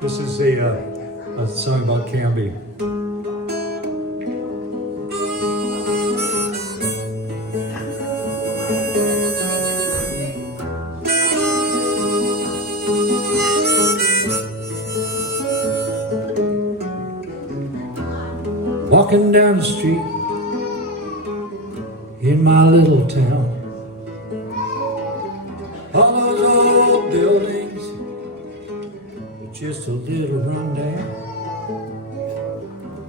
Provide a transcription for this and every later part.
This is a song about Canby. Walking down the street in my little town, all those old buildings with just a little rundown.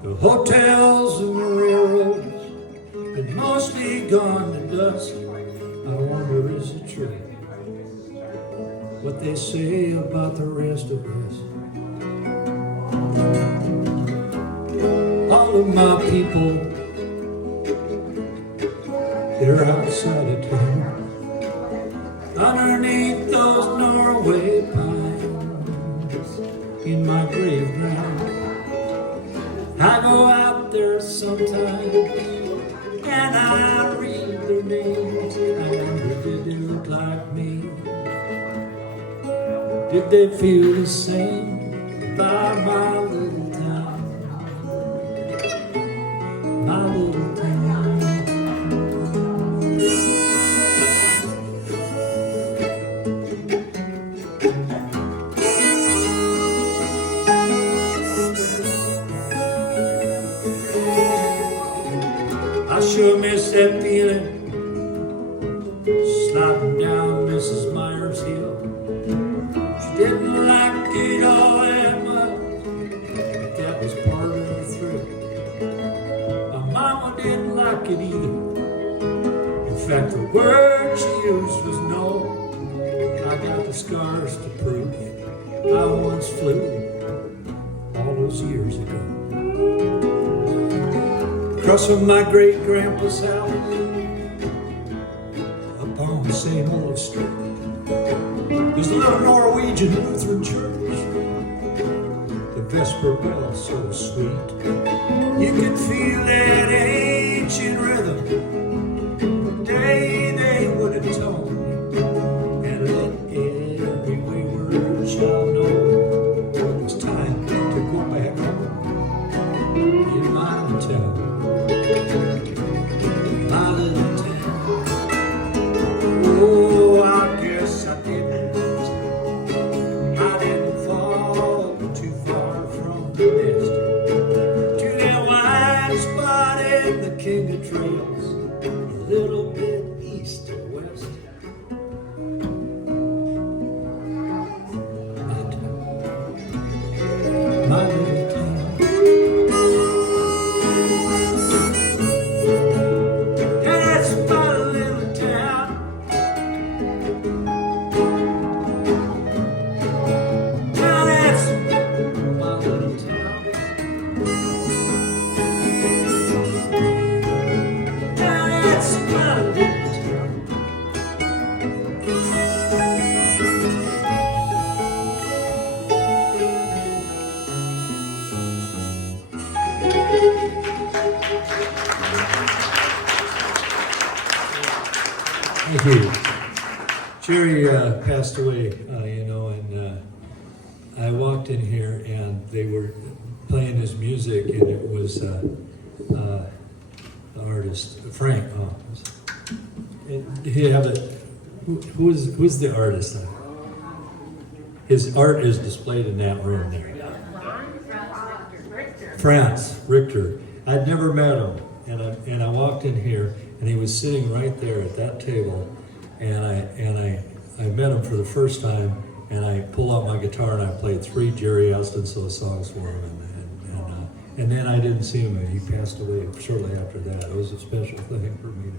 The hotels and the railroads had mostly gone to dust. I wonder, is it true what they say about the rest of us? All of my people, they're outside of town, underneath those Norway pines, in my grave ground. I go out there sometimes, and I read their names. I wonder, did they look like me? Did they feel the same about my little town? My little town. I sure miss that feeling, sliding down Mrs. Myers Hill. She didn't like it all that much, but that was part of the thrill. My mama didn't like it either. In fact, the word she used was no. I got the scars to prove I once flew all those years ago. Across from my great-grandpa's house, up on the same old street, there's a little Norwegian Lutheran church. The vesper bell so sweet, you can feel that ancient rhythm. The day they would atone and let every wayward child know it was time to go back home in my town. My little town. Oh, I guess I didn't fall too far from the nest. To that wide spot in the King of Trails, a little bit east or west. My town. My little town. Thank you. Jerry passed away, and I walked in here and they were playing his music, and it was the artist Frank. He have it. Who's the artist? His art is displayed in that room there. Franz Richter. I'd never met him, and I walked in here, and he was sitting right there at that table, and I met him for the first time, and I pulled out my guitar and I played 3 Jerry Astinso songs for him, and then I didn't see him, and he passed away shortly after that. It was a special thing for me.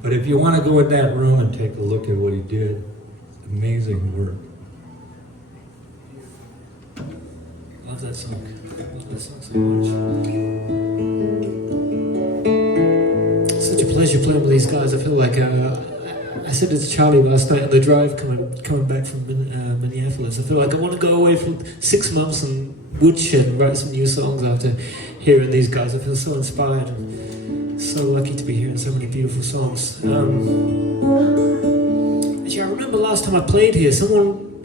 But if you want to go in that room and take a look at what he did, amazing work. Love that song. Love that song so much. Such a pleasure playing with these guys. I feel like I said it to Charlie last night on the drive coming back from Minneapolis. I feel like I want to go away for 6 months and woodshed and write some new songs after hearing these guys. I feel so inspired and so lucky to be hearing so many beautiful songs. Actually, I remember last time I played here, someone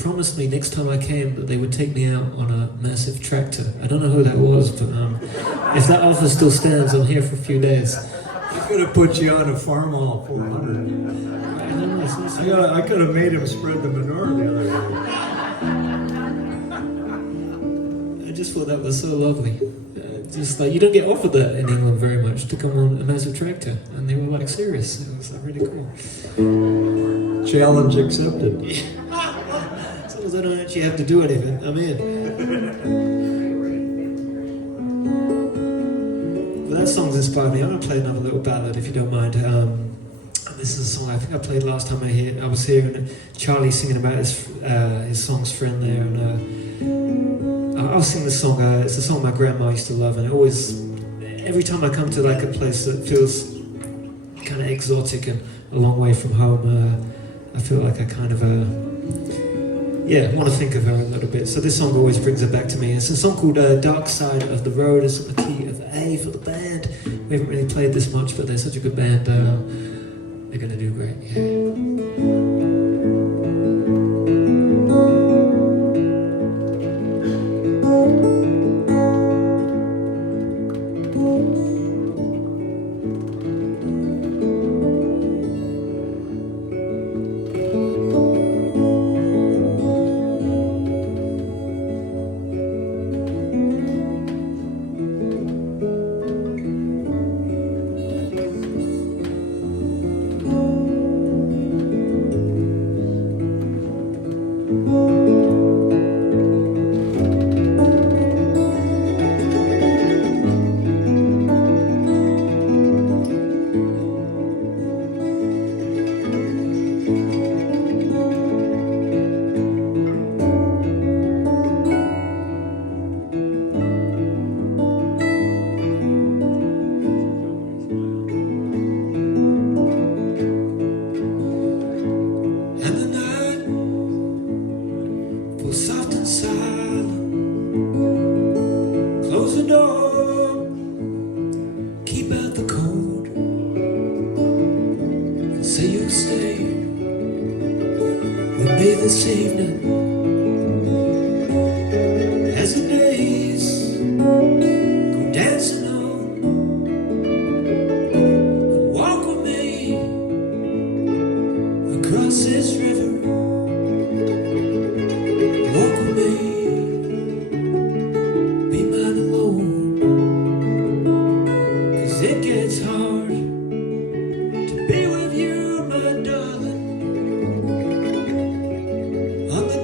promised me next time I came that they would take me out on a massive tractor. I don't know who that was, but if that offer still stands, I'm here for a few days. I could have put you on a farm all 400. I could have made him spread the manure the other day. I just thought that was so lovely. Just like, you don't get offered that in England very much, to come on a massive tractor, and they were like serious. It was really cool. Challenge accepted. Yeah. As long as I don't actually have to do anything, I'm in. But that song's inspired me. I'm going to play another little ballad if you don't mind. This is a song I think I played last time I was here, and Charlie singing about his song's friend there, and I'll sing the song. It's a song my grandma used to love, and it always, every time I come to like a place that feels kind of exotic and a long way from home, I feel like I kind of want to think of her a little bit. So this song always brings her back to me. It's a song called Dark Side of the Road. It's a key of A for the band. We haven't really played this much, but they're such a good band. They're going to do great. Yeah. This evening, as the days go dancing on, and walk with me across this river. Walk with me, be mine alone, 'cause it gets hard to be with you, my darling. On the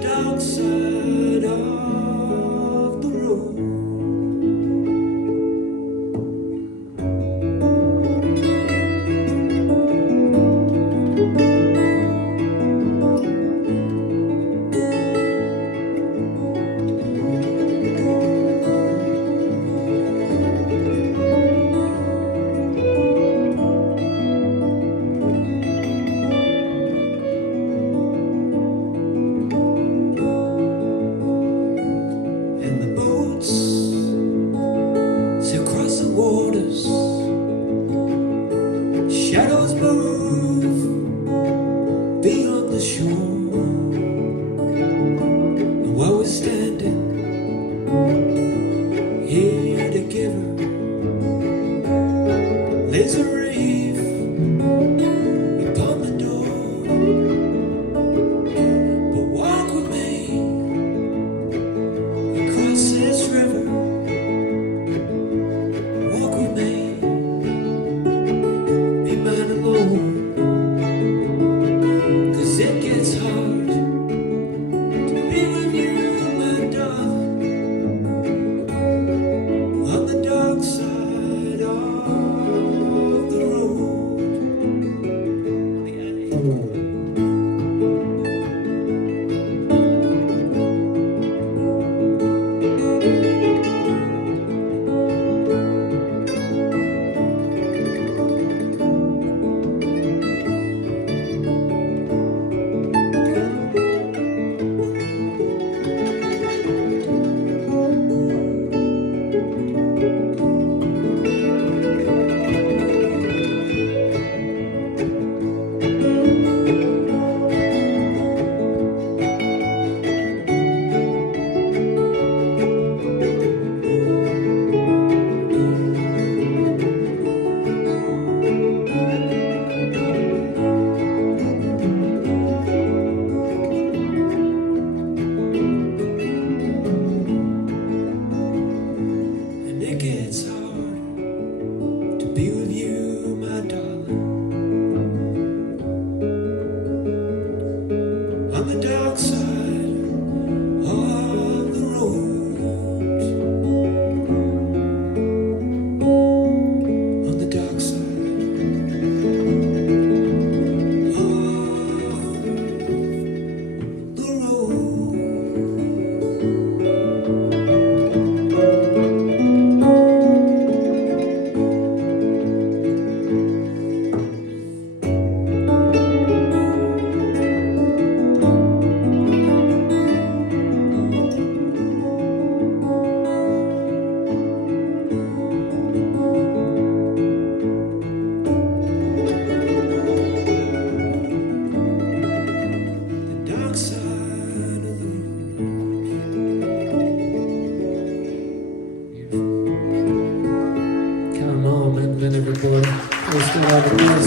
the blues.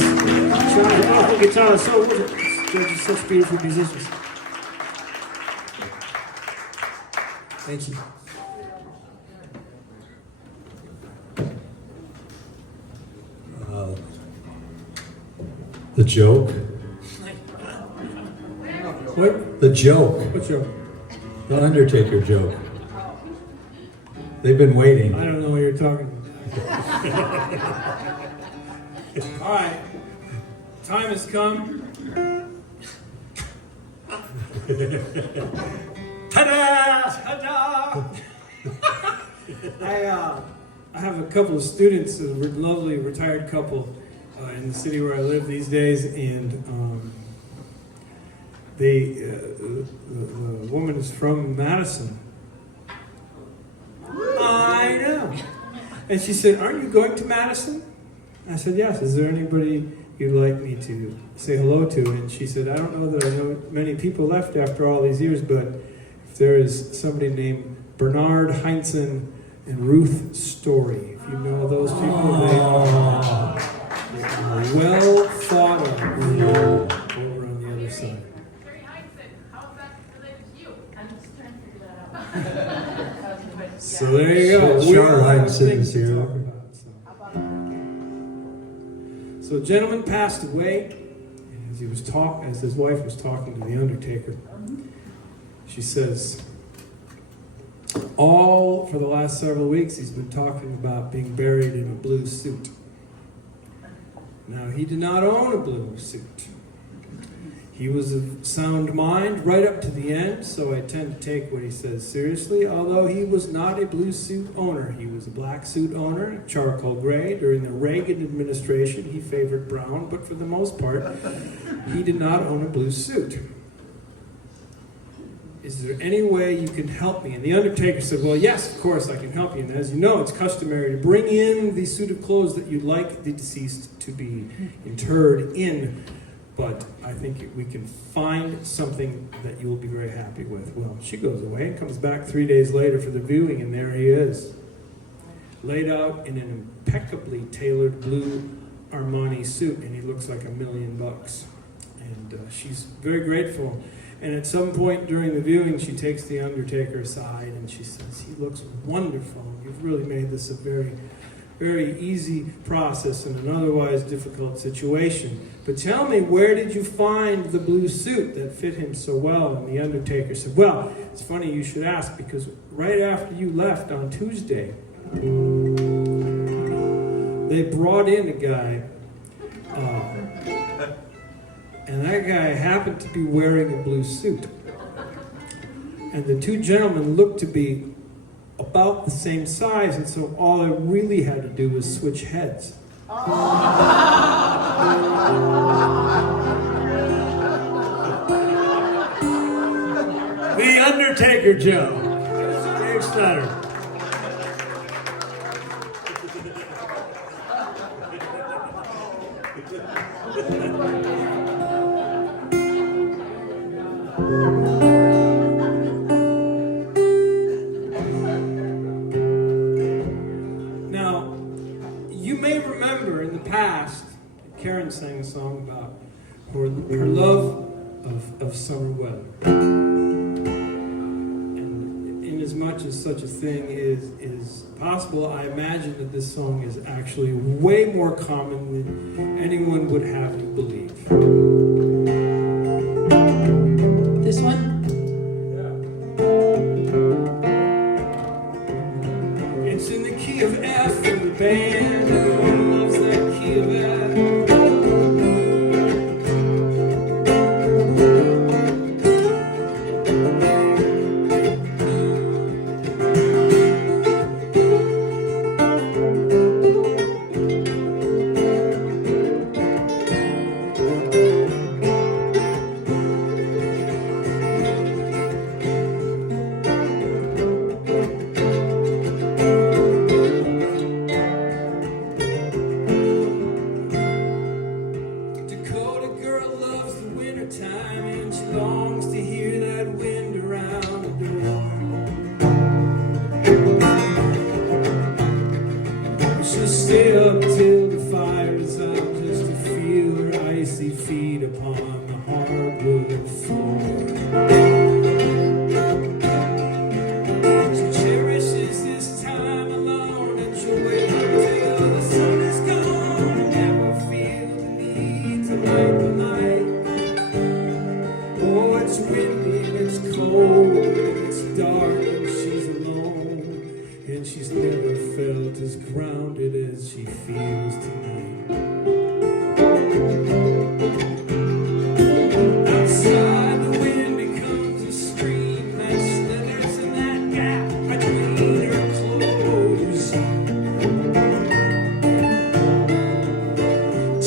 Charlie Roth on guitar, so they're just such beautiful musicians. Thank you. The joke? What? The joke. What joke? The Undertaker joke. They've been waiting. I don't know what you're talking about. All right, time has come. Ta-da! Ta-da! I have a couple of students, a lovely retired couple in the city where I live these days, and the woman is from Madison. I know. And she said, "Aren't you going to Madison?" I said, "Yes. Is there anybody you'd like me to say hello to?" And she said, "I don't know that I know many people left after all these years, but if there is somebody named Bernard Heinzen and Ruth Story, if you know those people, they are well thought of over on the other side." So there you go. Char Heinzen is here. So a gentleman passed away, and as his wife was talking to the Undertaker, she says, all for the last several weeks he's been talking about being buried in a blue suit. Now, he did not own a blue suit. He was of sound mind right up to the end, so I tend to take what he says seriously, although he was not a blue suit owner. He was a black suit owner, charcoal gray. During the Reagan administration, he favored brown, but for the most part, he did not own a blue suit. Is there any way you can help me? And the Undertaker said, well, yes, of course I can help you. And as you know, it's customary to bring in the suit of clothes that you'd like the deceased to be interred in. But I think we can find something that you will be very happy with. Well, she goes away and comes back 3 days later for the viewing, and there he is, laid out in an impeccably tailored blue Armani suit, and he looks like $1 million. And she's very grateful. And at some point during the viewing, she takes the Undertaker aside, and she says, "He looks wonderful. You've really made this a very, very easy process in an otherwise difficult situation. But tell me, where did you find the blue suit that fit him so well?" And the Undertaker said, "Well, it's funny you should ask, because right after you left on Tuesday, they brought in a guy, and that guy happened to be wearing a blue suit. And the two gentlemen looked to be about the same size, and so all I really had to do was switch heads." The Undertaker Joe. Dave Snyder. Now, you may remember in the past, Karen sang a song about her love of summer weather. And in as much as such a thing is possible, I imagine that this song is actually way more common than anyone would have you believe. This one? It's in the key of F for the band. Everyone loves that key of F. grounded as she feels tonight. Outside, the wind becomes a stream that slithers in that gap between her clothes,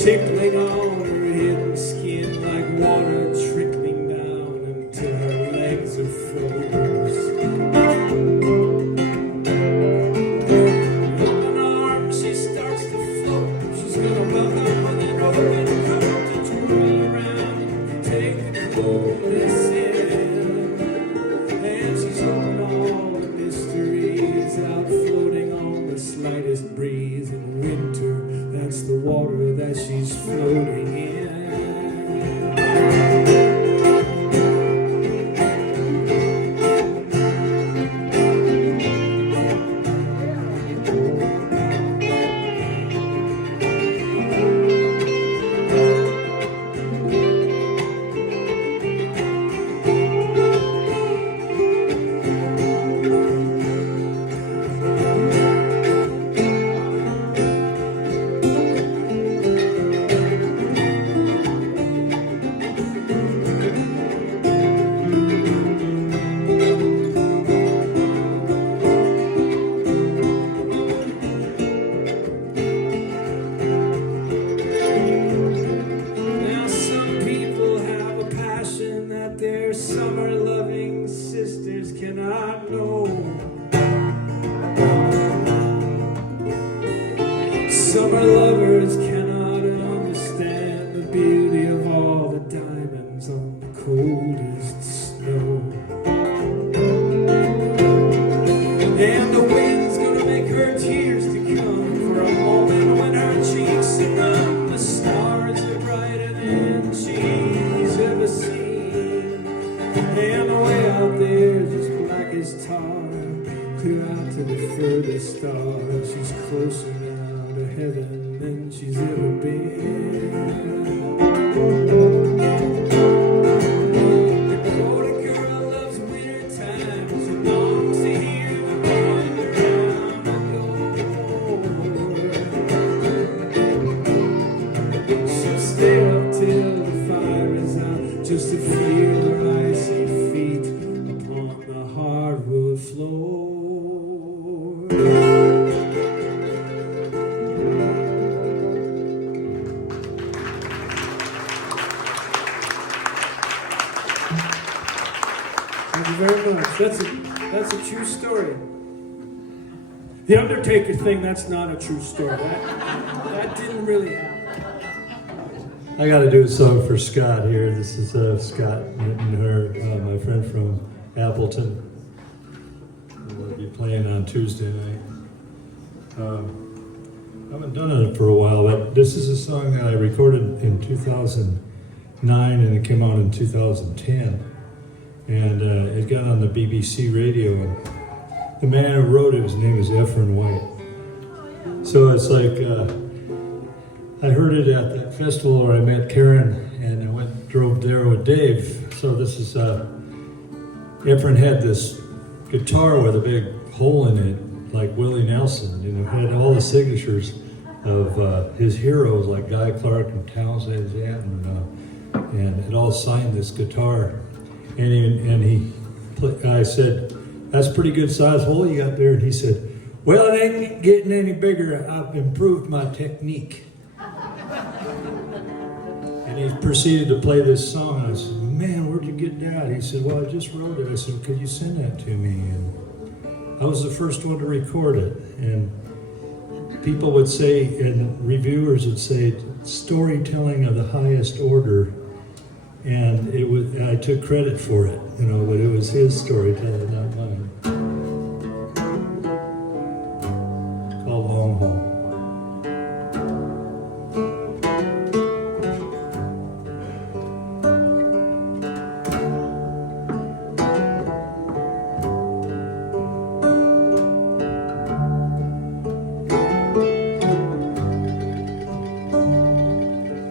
tickling on her hidden skin like water trickling down until her legs are froze. Open arms, she starts to float. She's gonna welcome with an open coat to twirl around and take the coolness in. And she's hoping all the mysteries out floating on the slightest breeze in winter. That's the water that she's floating in. Now some people have a passion that their summer-loving sisters cannot know. Summer lovers cannot understand the beauty of all the diamonds on the coldest snow. And the wind's gonna make her tears to come for a moment when her cheeks are numb. The stars are brighter than she's ever seen. And the way out there is as black as tar, clear out to the furthest star. She's closer now to heaven than she's ever been. The Dakota girl loves winter time. She longs to hear the wind around the door. She'll stay up till the fire is out, just to feel her icy feet upon the hardwood floor. Thank you very much. That's a true story. The Undertaker thing, that's not a true story. That didn't really happen. I got to do a song for Scott here. This is Scott and her, my friend from Appleton. We'll be playing on Tuesday night. I haven't done it for a while, but this is a song I recorded in 2009 and it came out in 2010. And it got on the BBC radio. And the man who wrote it, his name is Efren White. So it's like, I heard it at that festival where I met Karen and I drove there with Dave. So this is, Efren had this guitar with a big hole in it, like Willie Nelson, you know, had all the signatures of his heroes like Guy Clark and Townsend and it all signed this guitar. I said, that's a pretty good size hole you got there. And he said, well, it ain't getting any bigger. I've improved my technique. And he proceeded to play this song. I said, man, where'd you get that? He said, well, I just wrote it. I said, could you send that to me? And I was the first one to record it. And people would say, and reviewers would say, storytelling of the highest order. And I took credit for it, you know, but it was his storytelling, not mine. Called Long Haul.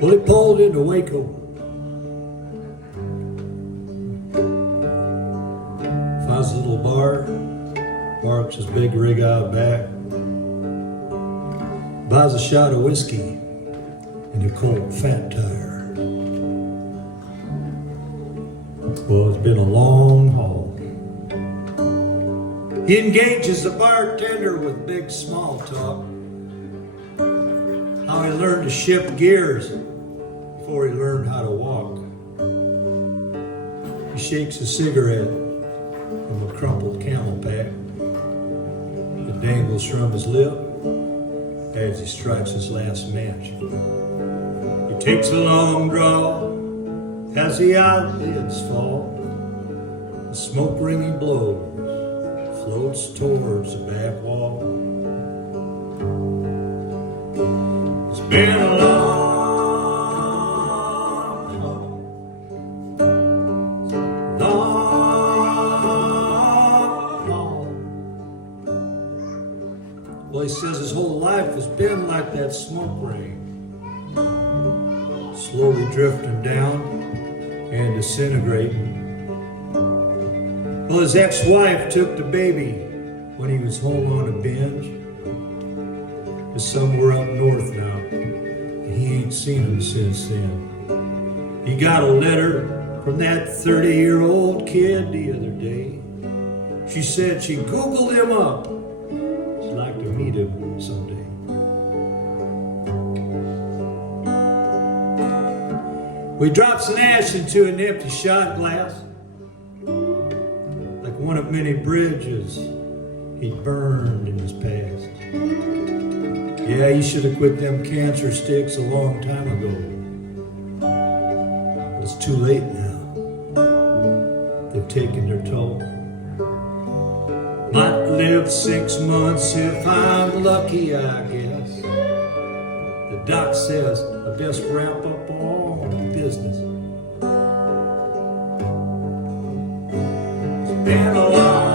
Well, it pulled into Waco. Finds a little bar, parks his big rig out back. buys a shot of whiskey and a cold fat tire. Well, it's been a long haul. He engages the bartender with big small talk. How he learned to shift gears before he learned how to walk. He shakes a cigarette from a crumpled camel pack. It dangles from his lip as he strikes his last match. He takes a long draw as the eyelids fall. The smoke ring he blows floats towards the back wall. It's been a long haul. Well, he says his whole life has been like that smoke ring, slowly drifting down and disintegrating. Well, his ex-wife took the baby when he was home on a binge. He's somewhere up north now. He ain't seen him since then. He got a letter from that 30-year-old kid the other day. She said she Googled him up. She'd like to meet him someday. Well, he drops an ash into an empty shot glass. Like one of many bridges he'd burned in his past. Yeah, he should have quit them cancer sticks a long time ago. It's too late now. They've taken their toll. Might live 6 months if I'm lucky, I guess. The doc says I best wrap up all the business. It's been a long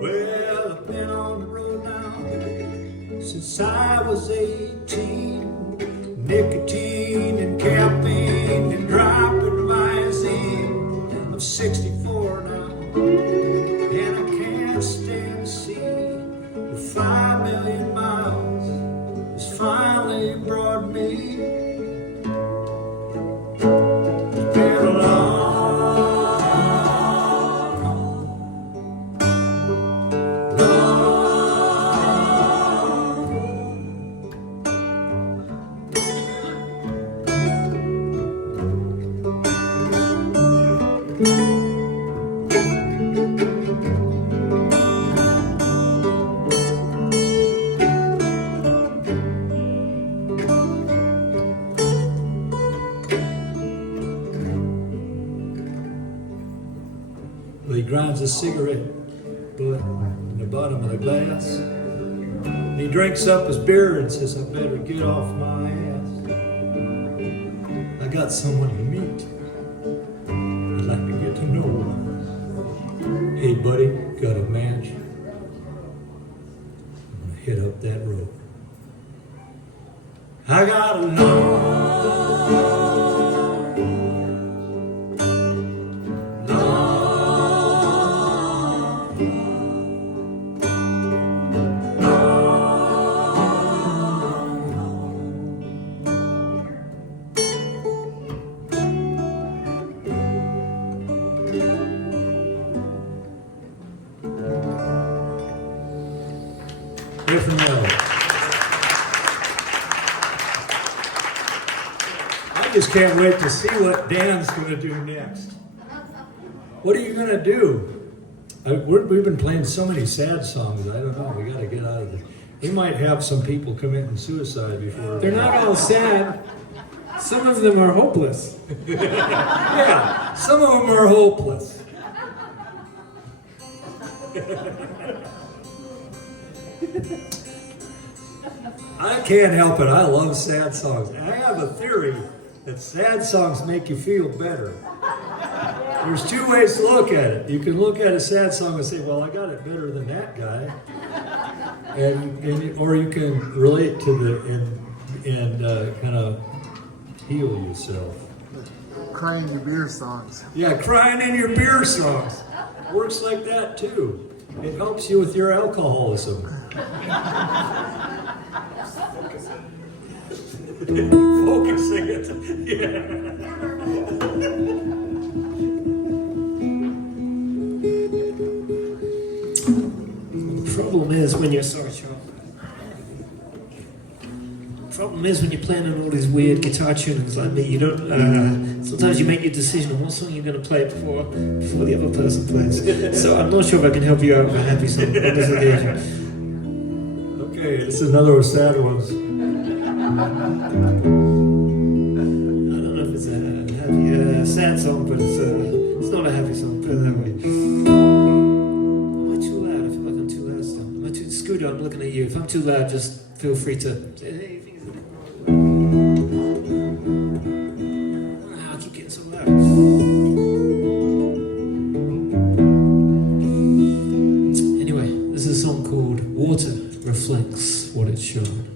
well, I've been on the road now since I was 18. Nicotine and caffeine and drop advising. I'm 64 now, and I can't stand to see the 5 million miles has finally brought me. It's been a long Well, he grinds a cigarette butt in the bottom of the glass. And he drinks up his beer and says, I better get off my ass. I got someone to meet. I'd like to get to know. Hey, buddy, got a match? I'm gonna hit up that road. I got a long different note. I just can't wait to see what Dan's going to do next. What are you going to do? We've been playing so many sad songs. I don't know. We got to get out of this. We might have some people committing suicide before. They're not all sad. Some of them are hopeless. Yeah, some of them are hopeless. I can't help it. I love sad songs. I have a theory that sad songs make you feel better. There's two ways to look at it. You can look at a sad song and say, well, I got it better than that guy. Or you can relate to and kind of heal yourself. Crying your beer songs. Yeah, crying in your beer songs. Works like that too. It helps you with your alcoholism. Focusing it. The problem is when you're sorry, Charles. The problem is when you're playing on all these weird guitar tunings like me, you don't. Sometimes you make your decision on what song you're going to play before the other person plays. So I'm not sure if I can help you out with a happy song on this occasion. Okay, this is another of sad ones. I don't know if it's a happy, sad song, but it's not a happy song. Put it that way. Am I too loud? I feel like I'm too loud still. Am I too Scooter? I'm looking at you. If I'm too loud, just feel free to say, hey, I keep getting so loud. Anyway, this is a song called Water Reflects What It's Shown.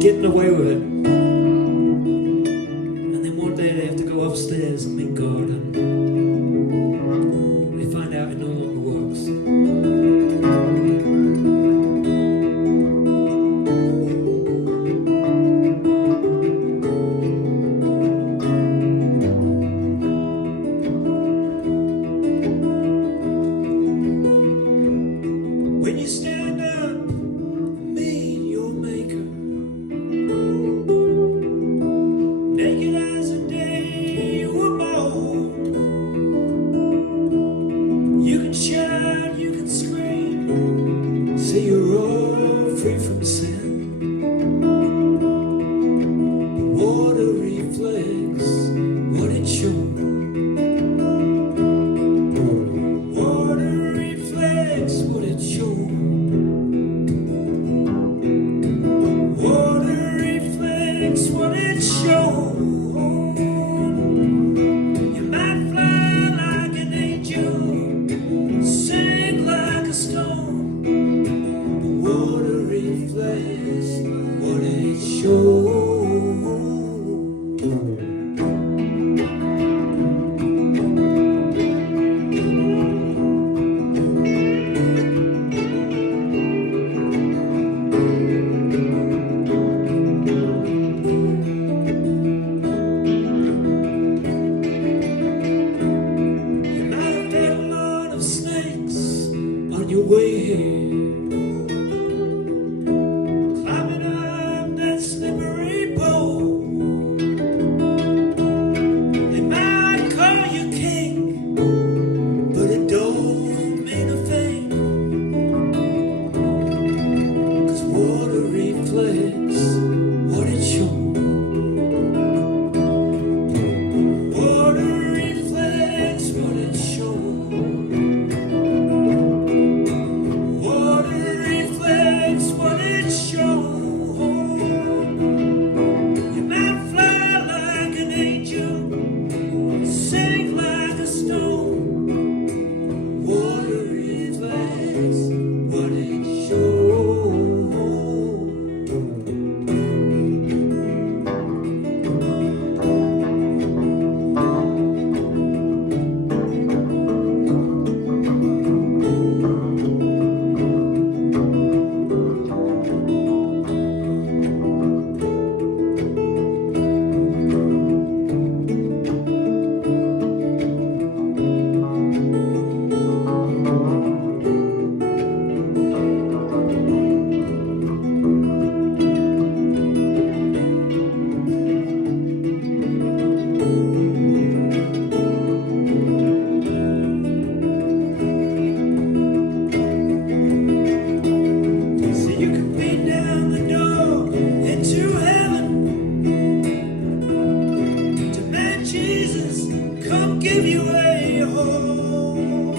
Getting away with it. And then one day they have to go upstairs and meet God, and they find out it no longer works. come give you a home.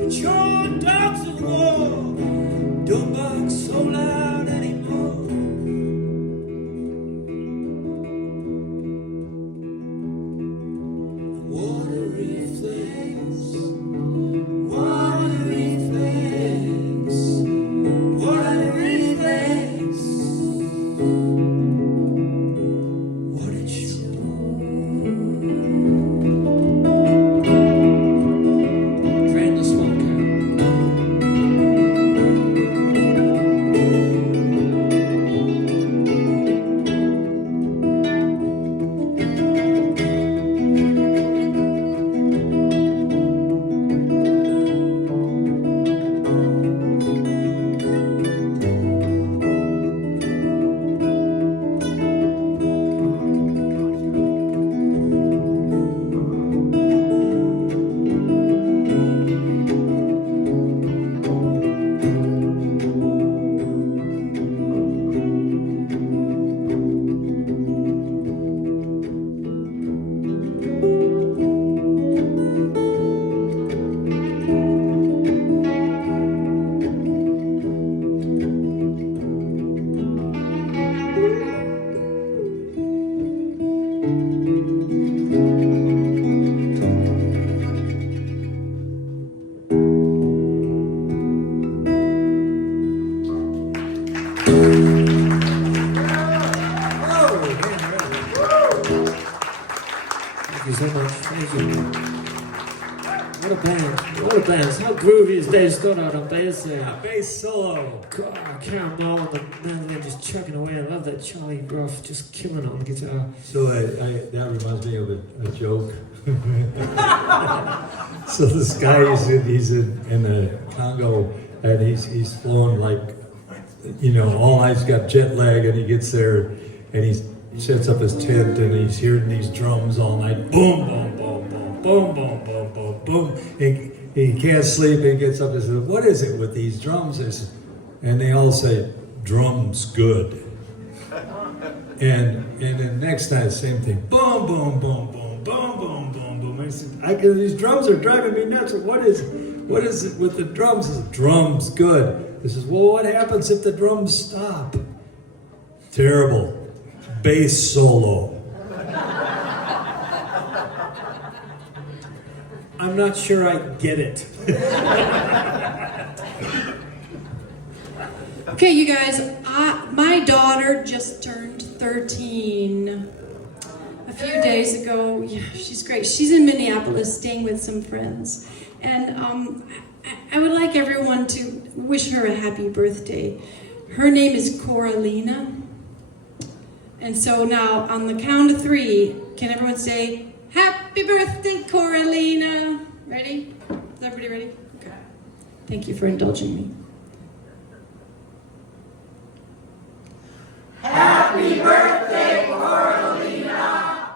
But your dogs of war don't bark so loud anymore. Watery flames, watery flames, watery flames. What did you drain the smoke out? Thank you so much. Thank you. What a band. What a band. How groovy is Dave Stoddard on bass there? Bass solo. God, Karen Moll and the mandolin just chugging away. I love that Charlie Roth just killing it on the guitar. So that reminds me of a joke. So this guy he's in the Congo and he's flown like, you know, all night's got jet lag, and he gets there and he sets up his tent and he's hearing these drums all night. Boom, boom, boom, boom, boom, boom, boom, boom, boom. He can't sleep. He gets up and says, "What is it with these drums?" And they all say, "Drums good." And then next night, same thing. Boom, boom, boom, boom, boom, boom, boom, boom. I said, these drums are driving me nuts. What is it with the drums? He said, "Drums good." He says, "Well, what happens if the drums stop?" "Terrible. Bass solo." I'm not sure I get it. Okay, you guys, my daughter just turned 13 a few days ago. Yeah, she's great. She's in Minneapolis staying with some friends. And I would like everyone to wish her a happy birthday. Her name is Coralina. And so now, on the count of 3, can everyone say, "Happy birthday, Coralina"? Ready? Is everybody ready? Okay. Thank you for indulging me. Happy birthday, Coralina!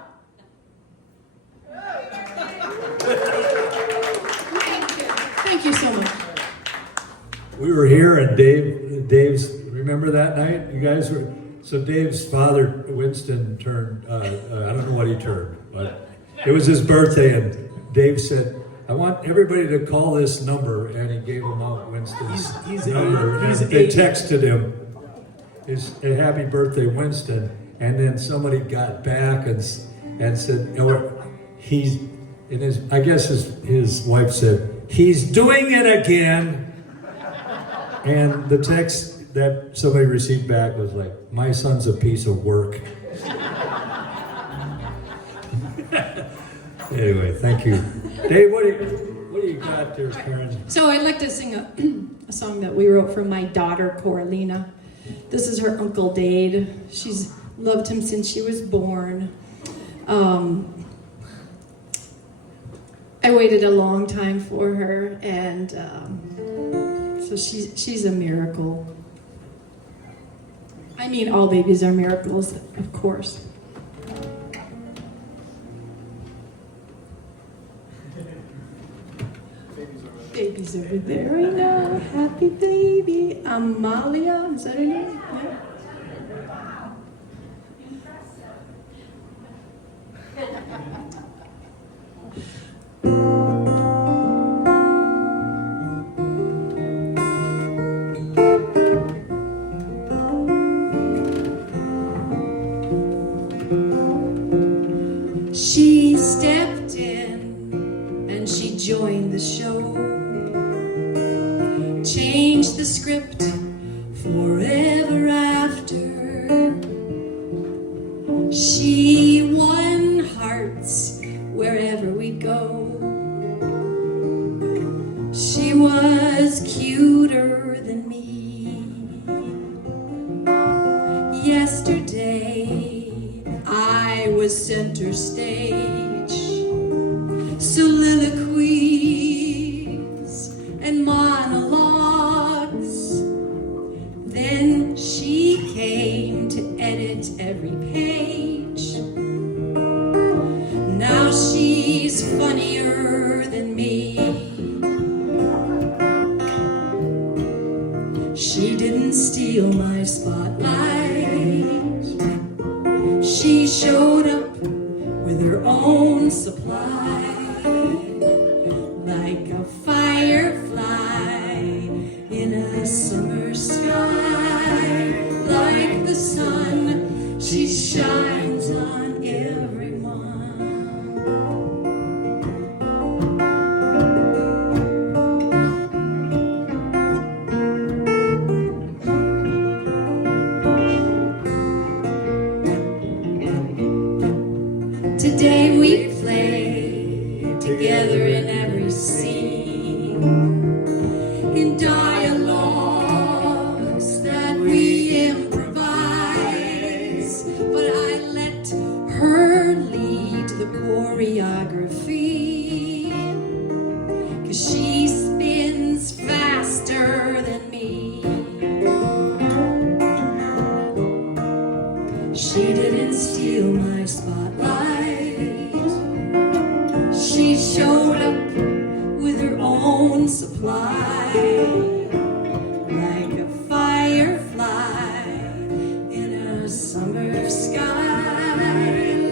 Thank you so much. We were here, and Dave's. Remember that night? You guys were. So Dave's father, Winston, turned. I don't know what he turned, but it was his birthday, and Dave said, "I want everybody to call this number," and he gave him out Winston's number. He's They 80. texted him, a happy birthday, Winston, and then somebody got back and said, or he's in his. I guess his wife said, "He's doing it again," and the text that somebody received back was like, "My son's a piece of work." Anyway, thank you. Dave, what do you got there, Karen? So I'd like to sing a song that we wrote for my daughter, Coralina. This is her Uncle Dade. She's loved him since she was born. I waited a long time for her, and so she's a miracle. I mean, all babies are miracles, of course. Baby's over there, I know. Happy baby. Amalia, is that her name? Yeah. stepped in and she joined the show. Changed the script forever after. She won hearts wherever we go. She was cuter than me. Yesterday I was center stage. Soliloquies and monologues. Then she came to edit every page. Now she's funnier than me. She didn't steal my spotlight. She showed up with her own supply, like a firefly in a summer sky, like the sun. She shines on everyone. Today we play together in every scene, in dialogues that we improvise, but I let her lead the choreography, 'cause she spins faster than me. She didn't steal my spotlight. She showed up with her own supply, like a firefly in a summer sky,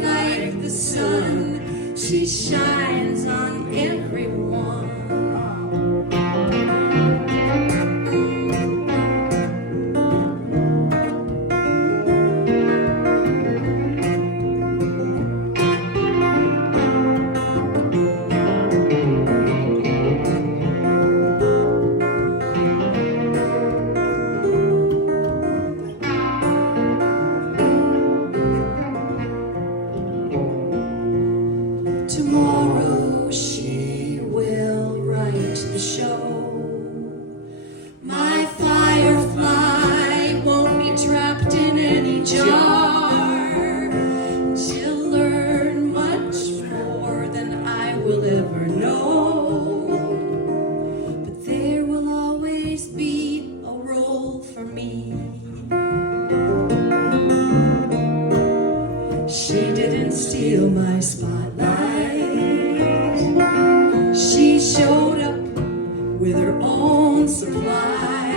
like the sun. She shines on everyone. Tomorrow she will write the show. My firefly won't be trapped in any jar. She'll learn much more than I will ever know. But there will always be a role for me. She didn't steal my spotlight. She showed up with her own supply,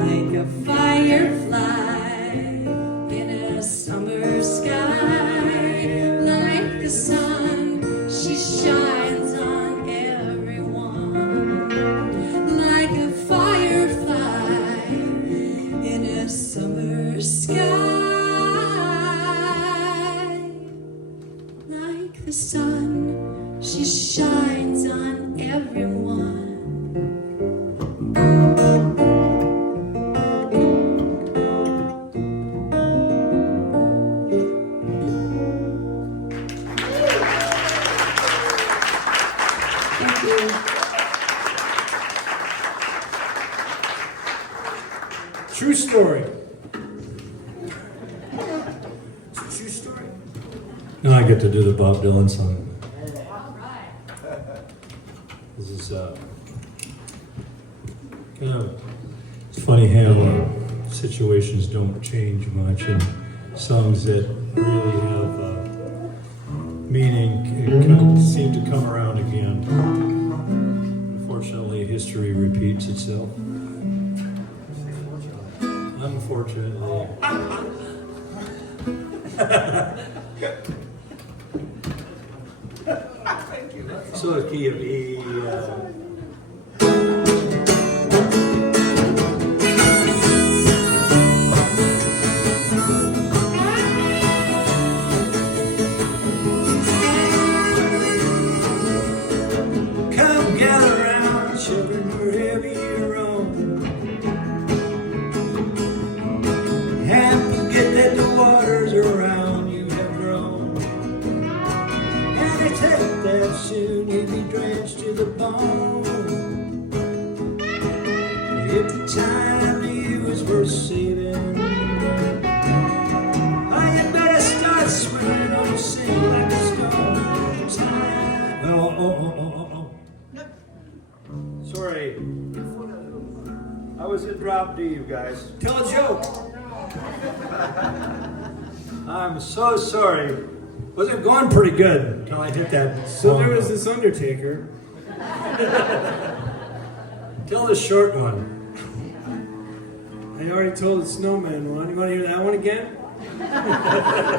like a firefly in a summer sky, like the sun. She shines on everyone, like a firefly in a summer sky. Like the sun, she shines on everyone. Thank you. True story. It's a true story. Now I get to do the Bob Dylan song. This is kind of, it's funny how situations don't change much, and songs that really have meaning kind of seem to come around again. Unfortunately, history repeats itself. Unfortunately. So the key of E. And they said that soon you'd be drenched to the bone. If the time to you is worth saving, oh, you better start swimming or sink like a stone. Time. Oh. Sorry. I was a drop D, you guys. Tell a joke. I'm so sorry. Wasn't going pretty good until I hit that. So there was this undertaker. Tell the short one. I already told the snowman one. You want to hear that one again?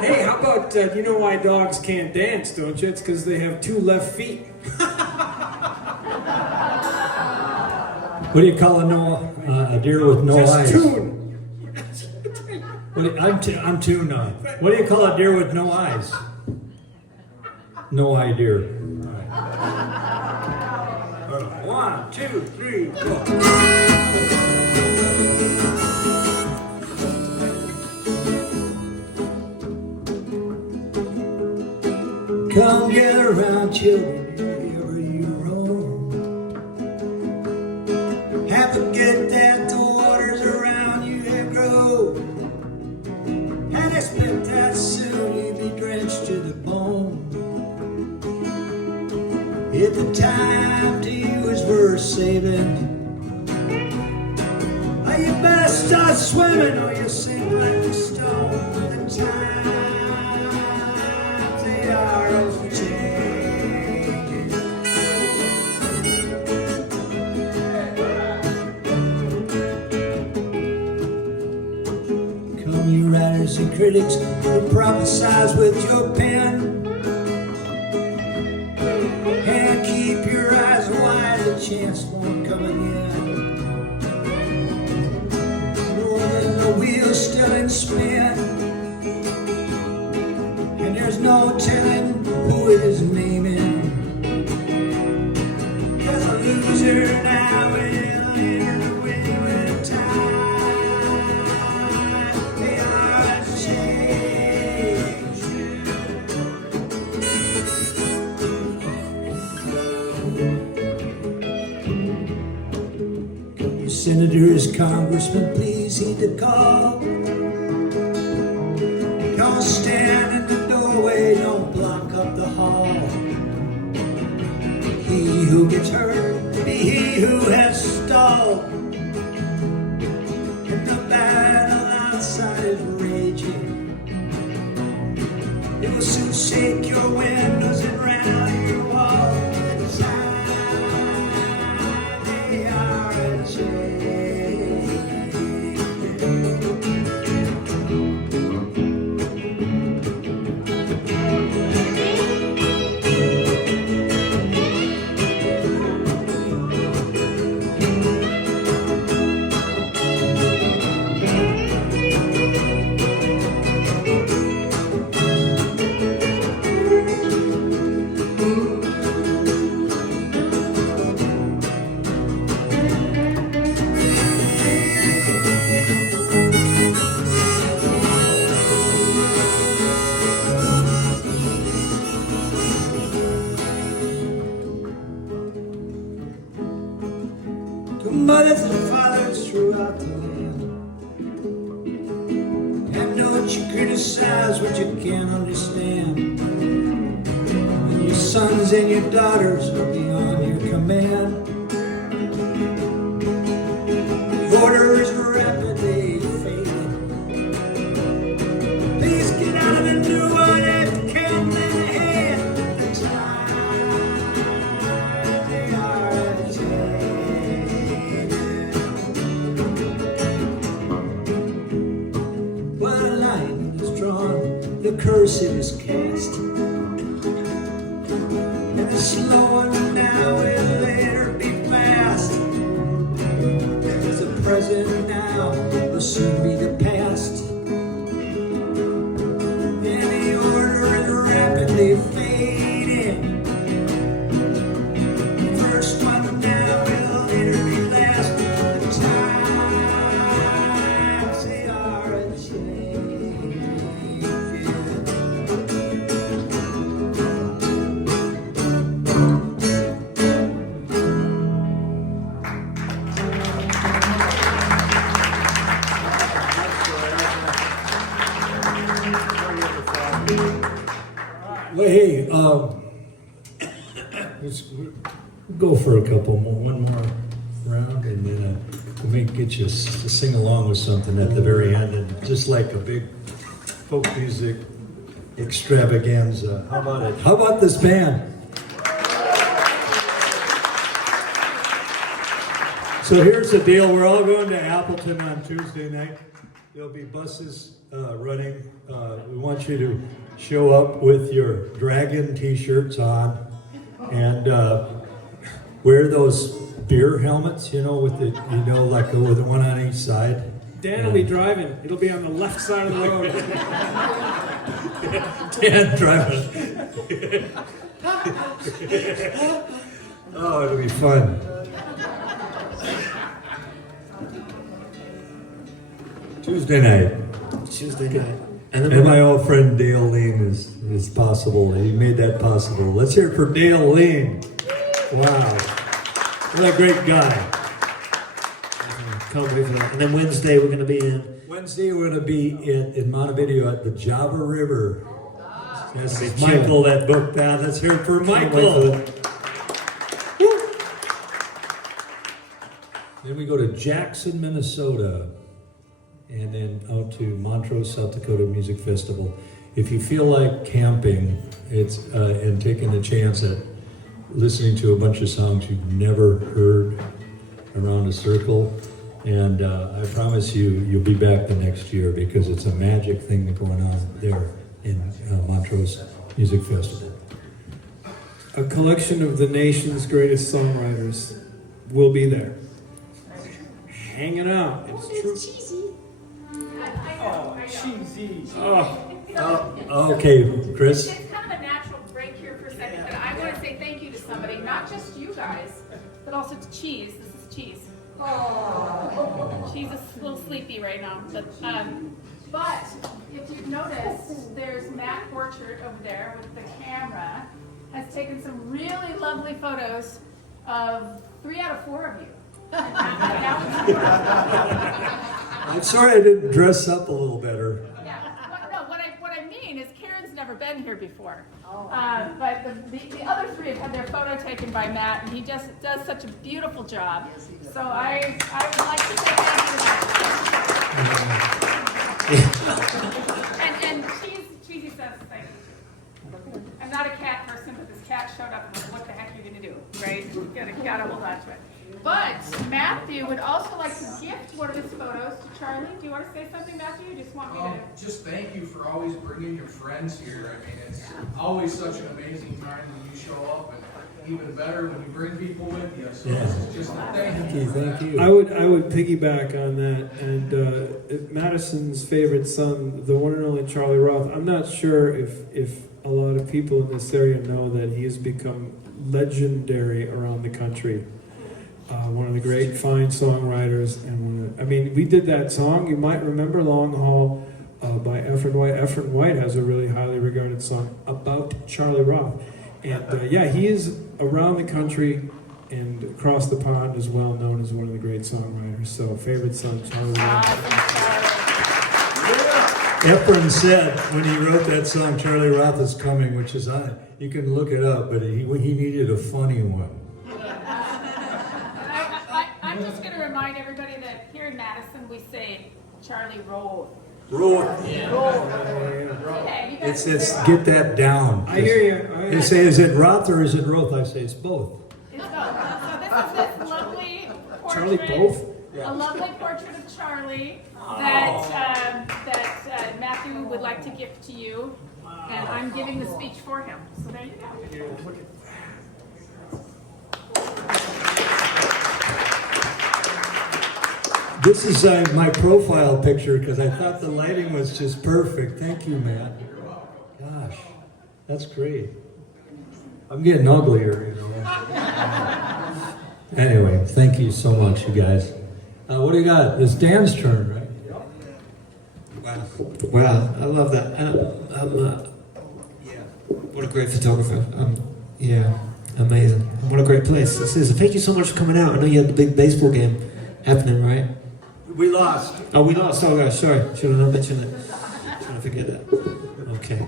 Hey, how about, you know why dogs can't dance, don't you? It's because they have 2 left feet. What do you call a deer with no Just eyes? tune. I'm tuned on. What do you call a deer with no eyes? No eye deer. All right. 1, 2, 3, 4. Come gather around, children, wherever you roam. Have forget that the waters around you have grown. And expect that soon you'll be drenched to the bone. If the time to you is worth saving, oh, you better start swimming or you'll sink like a stone. The times they are changing. Come, you writers and critics who prophesize with your pen, and keep your eyes wide, the chance won't come again. Rolling the wheels still in spin, and there's no telling who it is naming. 'Cause a loser now will learn to win with time. They are changed. Senators, congressmen, please heed the call. Don't stand in the doorway, don't block up the hall. He who gets hurt, be he who has stalled. And the battle outside is raging. It will soon shake your windows and rally your walls. They are a change. To mothers and fathers throughout the land, and don't you criticize what you can't understand. When your sons and your daughters are beyond your command, the order is rapidly fading. Please get out of the new one and can lend a hand. The time they are changing. Well, the line is drawn, the curse it is cast, and the slow one now will later be fast. There's a present now, will soon be the past. And the order is rapidly fading. The first one now will later be last. The times they are a changing. we'll go for a couple more, one more round, and then we'll get you to sing along with something at the very end, and just like a big folk music extravaganza. How about it? How about this band? So here's the deal. We're all going to Appleton on Tuesday night. There'll be buses running. We want you to show up with your dragon t-shirts on and wear those beer helmets, with the, like with one on each side. Dan will be driving. It'll be on the left side of the road. Dan driving. Oh, it'll be fun. Tuesday night. And my old friend Dale Lean is possible. He made that possible. Let's hear it for Dale Lean. Wow. What a great guy. Can't wait for that. And then Wednesday we're going to be in in Montevideo at the Java River. Yes, it's Michael that booked that. Let's hear it for Michael. Then we go to Jackson, Minnesota, and then out to Montrose, South Dakota Music Festival. If you feel like camping, and taking a chance at listening to a bunch of songs you've never heard around a circle, and I promise you'll be back the next year, because it's a magic thing that's going on there in Montrose Music Festival. A collection of the nation's greatest songwriters will be there. Hanging out. It's true. Cheesy. Oh, cheesy. Okay, Chris. It's kind of a natural break here for a second, but I want to say thank you to somebody, not just you guys, but also to Cheese. This is Cheese. She's a little sleepy right now, but if you've noticed, there's Matt Borchert over there with the camera, has taken some really lovely photos of 3 out of 4 of you. I'm sorry I didn't dress up a little better. Yeah. What I mean is Karen's never been here before. But the other 3 have had their photo taken by Matt, and he just does such a beautiful job. So I would like to say thank you. And Cheesy says, I'm not a cat person, but this cat showed up, and what the heck are you going to do, right? You gotta hold on to it. But Matthew would also like to gift one of his photos to Charlie. Do you want to say something, Matthew? You just want me to... Just thank you for always bringing your friends here. I mean, it's always such an amazing time when you show up, and even better when you bring people with you. So this is just a thank you. Thank you. I would piggyback on that, and Madison's favorite son, the one and only Charlie Roth. I'm not sure if a lot of people in this area know that he has become legendary around the country. One of the great fine songwriters, and we did that song. You might remember "Long Haul" by Efren White. Efren White has a really highly regarded song about Charlie Roth, and he is around the country and across the pond is well known as one of the great songwriters. So, favorite son, Charlie Roth. Efren said when he wrote that song, "Charlie Roth is coming," which is on it. You can look it up, but he needed a funny one. I'm just going to remind everybody that here in Madison we say Charlie Roth. Roth. Okay, you guys It's get that down. I hear you. They say, is it Roth or is it Roth? I say it's both. It's both. So this is this lovely portrait. Charlie both? A lovely portrait of Charlie that Matthew would like to gift to you, and I'm giving the speech for him. So there you go. This is my profile picture because I thought the lighting was just perfect. Thank you, Matt. Gosh, that's great. I'm getting uglier, Anyway, thank you so much, you guys. What do you got? It's Dan's turn, right? Wow, I love that. What a great photographer. Amazing. What a great place this is. Thank you so much for coming out. I know you had the big baseball game happening, right? We lost. Oh, we lost. Oh, gosh, sorry. Should have not mentioned it. Trying to forget that. Okay.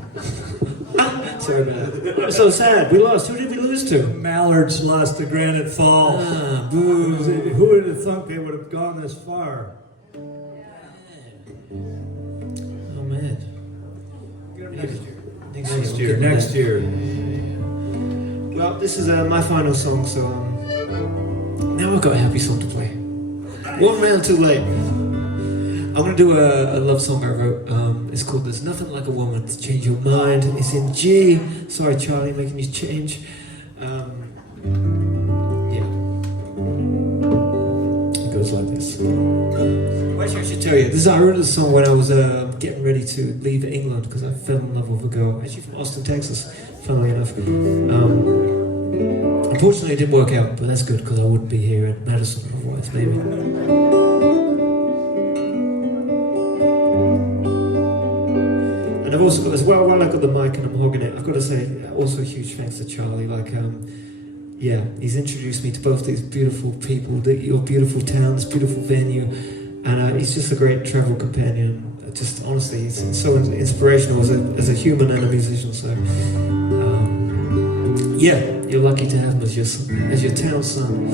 Sorry about that. I'm so sad. We lost. Who did we lose? lose to? Mallards lost to Granite Falls. Ah, boo. Who would have thunk they would have gone this far? Oh man. Get them next year. Next year, next year. Well, this is my final song, so now I've got a happy song to play. One round too late. I'm gonna do a love song I wrote. It's called "There's Nothing Like a Woman to Change Your Mind." It's in G. Sorry, Charlie, making you change. Yeah. It goes like this. Well, actually, I should tell you, I wrote this song when I was getting ready to leave England because I fell in love with a girl, actually from Austin, Texas, funnily enough. Unfortunately, it didn't work out, but that's good because I wouldn't be here in Madison otherwise, maybe. And I've also got, as well, while I've got the mic and I'm hogging it, I've got to say also huge thanks to Charlie. Yeah, he's introduced me to both these beautiful people, your beautiful town, this beautiful venue, and he's just a great travel companion. Just honestly, he's so inspirational as a human and a musician. So, yeah, you're lucky to have him as your town son.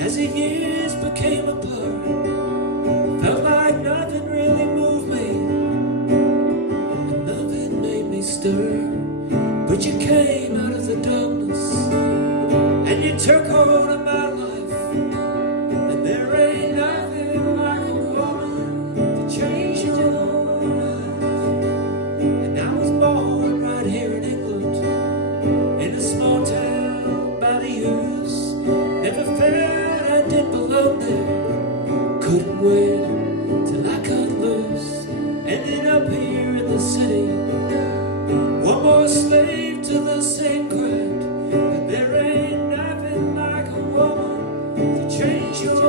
As the years became a blur, felt like nothing really moved me, and nothing made me stir. But you came out of the darkness, and you took hold of my life, and there ain't nothing like a woman to change your life. And I was born right here in England, in a small town by the Ouse. Never felt I didn't belong there. Couldn't wait till I cut loose. Ended up here in the city, one more slave to the same grind. But there ain't nothing like a woman to change your mind.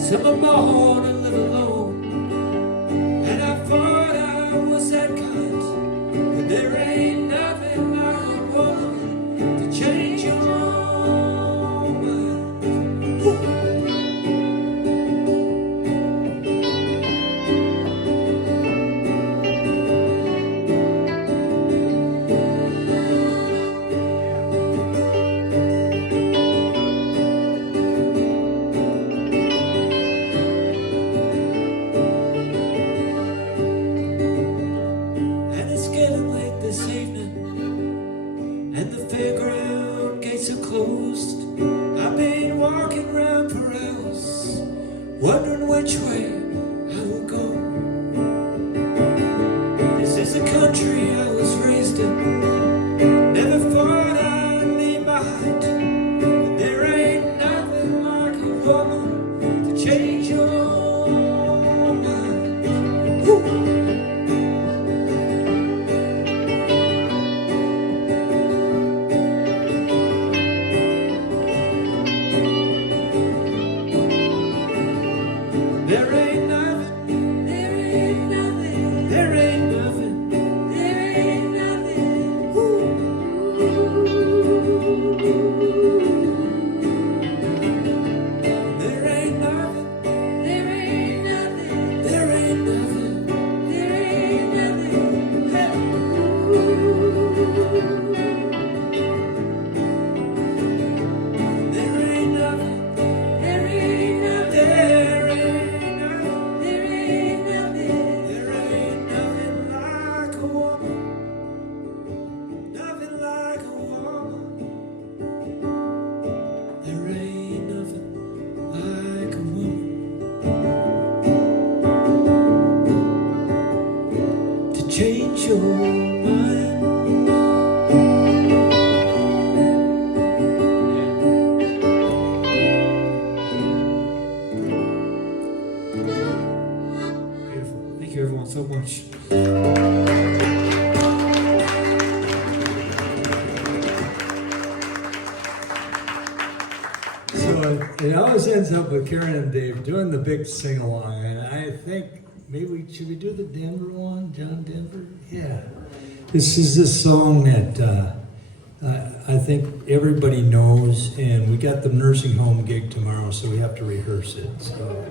Some are born and live alone, and I thought I was that kind. But there ain't nothing like a woman to change your mind. This evening, and the fairground gates are closed. I've been walking around for hours, wondering which way I will go. This is the country I was raised in, never thought I'd leave behind. But there ain't nothing like a woman to change your mind. Woo! There ain't nothing your mind. Beautiful. Thank you, everyone, so much. So it always ends up with Karen and Dave doing the big sing-along, and I think maybe should we do the Denver one, John Denver? Yeah. This is this song that I think everybody knows, and we got the nursing home gig tomorrow, so we have to rehearse it. So.